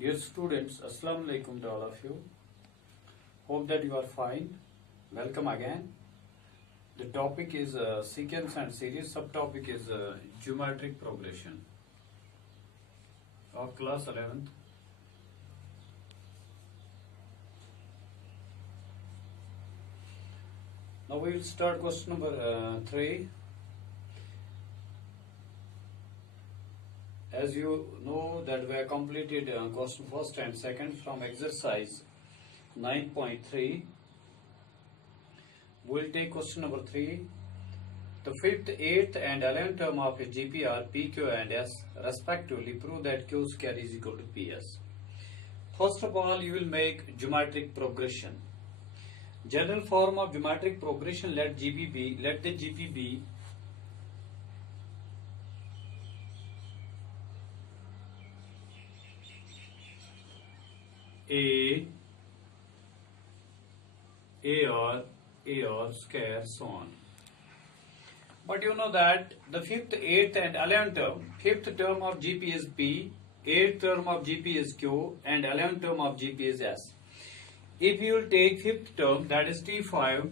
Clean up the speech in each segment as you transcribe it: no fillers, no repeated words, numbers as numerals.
Dear students, Assalamu alaikum to all of you. Hope that you are fine. Welcome again. The topic is sequence and series. Subtopic is geometric progression of class 11th. Now we will start question number 3. As you know that we have completed question first and second from exercise 9.3. We will take question number 3. The fifth, eighth and 11th term of a GP are PQ and S respectively. Prove that Q square is equal to PS. First of all, you will make geometric progression. General form of geometric progression, let the GP be A or square, so on. But you know that the fifth, eighth and 11th term, fifth term of GP is P, eighth term of GP is Q and 11th term of GP is S. If you will take fifth term, that is T5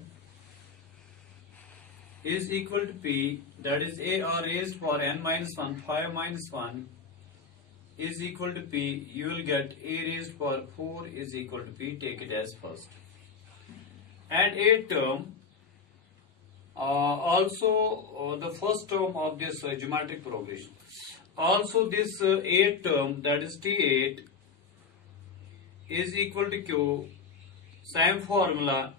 is equal to P, that is A or raised for n minus 1, 5 minus 1 is equal to P, you will get A raised for 4 is equal to P, take it as first. And 8th term, also the first term of this geometric progression. Also this 8th term, that is T8 is equal to Q, same formula,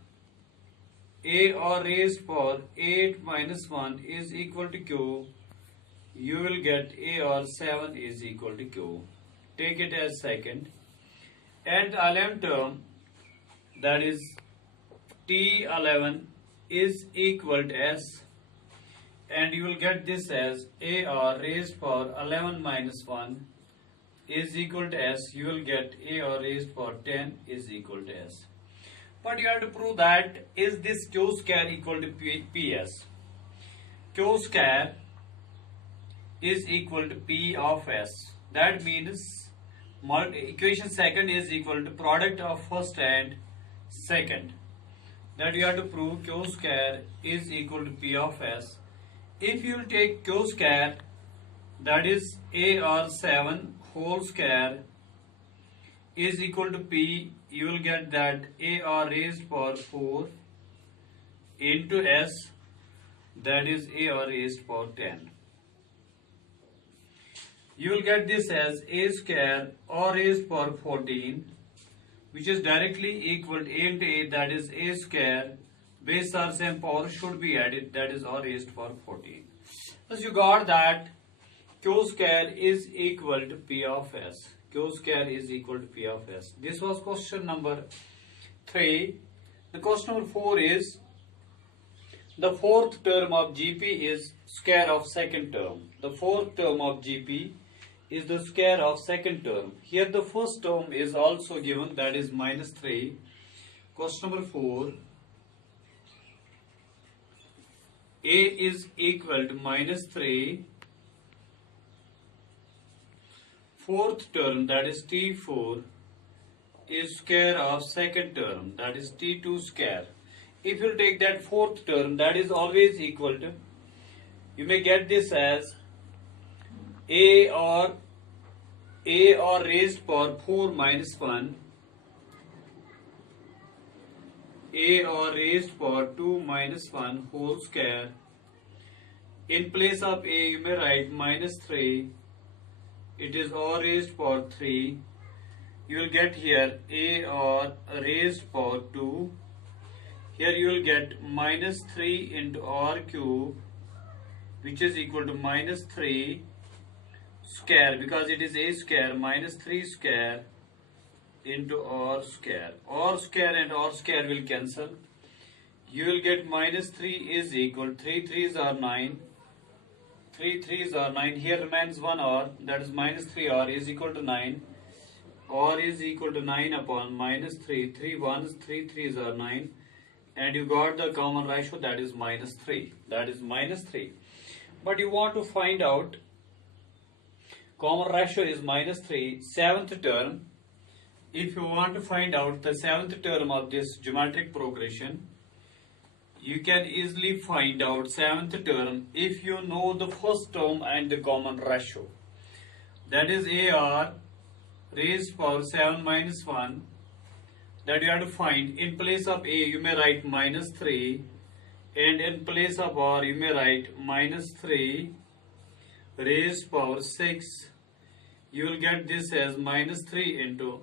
A or raised for 8 minus 1 is equal to Q, you will get A or 7 is equal to Q. Take it as second. And 11th term, that is T11 is equal to S, and you will get this as A or raised for 11 minus 1 is equal to S, you will get A or raised for 10 is equal to S. But you have to prove that is this Q square equal to PS. Q square is equal to P of S. That means equation second is equal to product of first and second. That you have to prove Q square is equal to P of S. If you take Q square, that is A or 7 whole square is equal to P, you will get that A or raised for 4 into S, that is A or raised for 10. You will get this as A square or raised for 14, which is directly equal to A into A, that is A square, base or same power should be added, that is or raised for 14. Thus you got that Q square is equal to P of S. Q square is equal to P of S. This was question number 3. The question number 4 is the fourth term of GP is square of second term. The fourth term of GP is the square of second term. Here the first term is also given, that is minus 3. Question number 4. A is equal to minus 3. Fourth term, that is T4, is square of second term, that is T2 square. If you take that fourth term, that is always equal to, you may get this as A or raised for 4 minus 1, A or raised for 2 minus 1 whole square. In place of A, you may write minus 3. It is or raised for 3. You will get here A or raised for 2. Here you will get minus 3 into R cube, which is equal to minus 3 square, because it is A square minus 3 square into R square. R square and R square will cancel. You will get minus 3 is equal, 3 3s are 9. 3 3s are 9. Here remains 1 R, that is minus 3 R is equal to 9. R is equal to 9 upon minus 3. 3 1s, 3 3s are 9. And you got the common ratio, that is minus 3. That is minus 3. But you want to find out common ratio is minus 3. Seventh term, if you want to find out the seventh term of this geometric progression, you can easily find out seventh term if you know the first term and the common ratio. That is AR raised power 7 minus 1. That you have to find. In place of A you may write minus 3, and in place of R you may write minus 3 raised power 6. You will get this as minus 3 into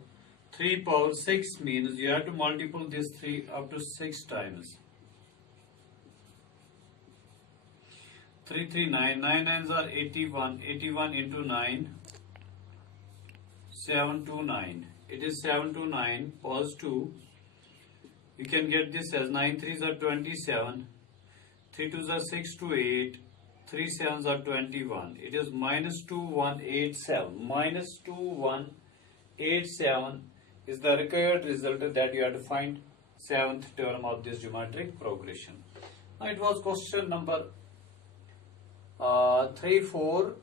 3 power 6, means you have to multiply this 3 up to 6 times. 3 3 9, 9 nines are 81, 81 into 9, 729. It is 729 pause 2. You can get this as 9 threes are 27, 3 twos are 6 to 8, 3 sevens are 21. It is minus 2187. Minus 2187 is the required result that you have to find seventh term of this geometric progression. Now it was question number 3, 4.